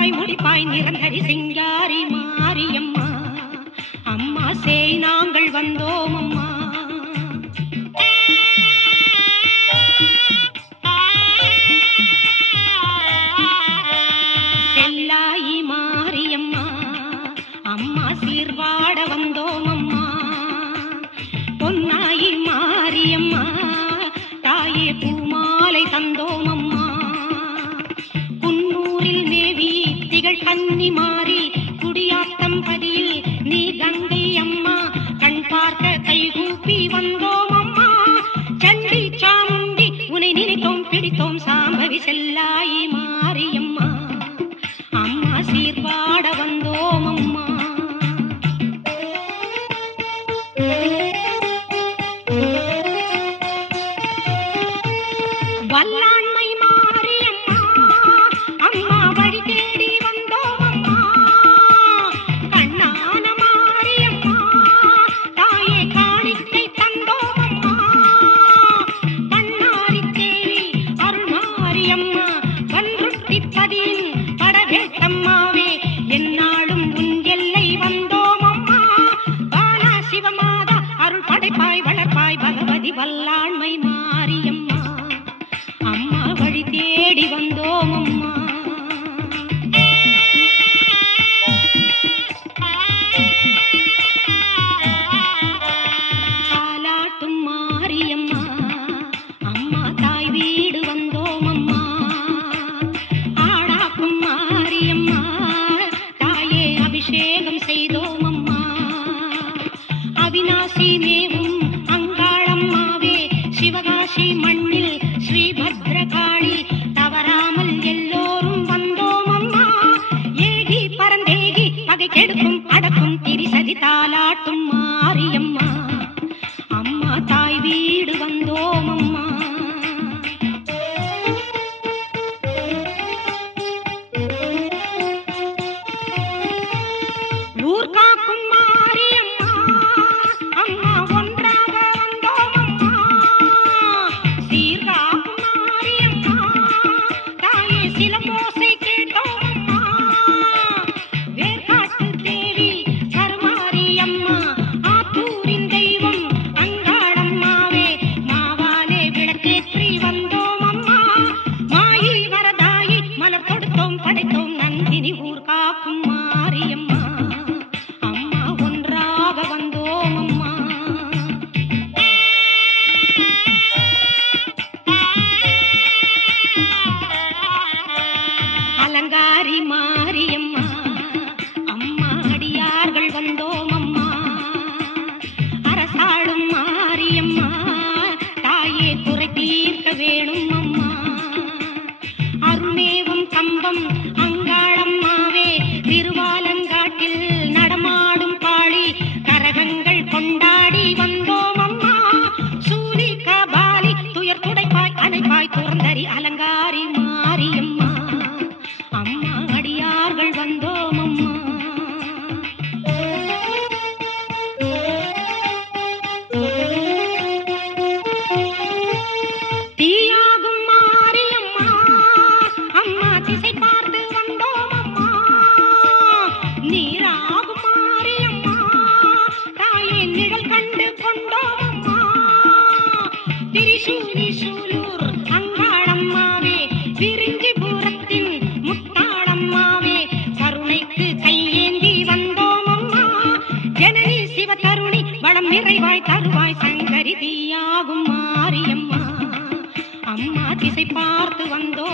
செம்பாய் முடிப்பாய் நிரந்தரி சிங்காரி மாரியம்மா. அம்மா சேய் நாங்கள் வந்தோம் அம்மா. செல்லாயி மாரியம்மா அம்மா. கன்னி மாறி குடியாத்தம் பதியில் நீ கங்கை அம்மா கண் பார்க்க கைகூப்பி வந்தோம் அம்மா. சண்டி சாமுண்டி உனை நினைத்தோம் பிடித்தோம் சாம்பவி செல்லாயி. வல்லாண்மை கொடுத்தோம் படைத்தோம் நந்தினி ஊர் காக்கும் நிறைவாய் தருவாய் சங்கரி தீயாகும் மாரியம்மா. அம்மா திசை பார்த்து வந்தோ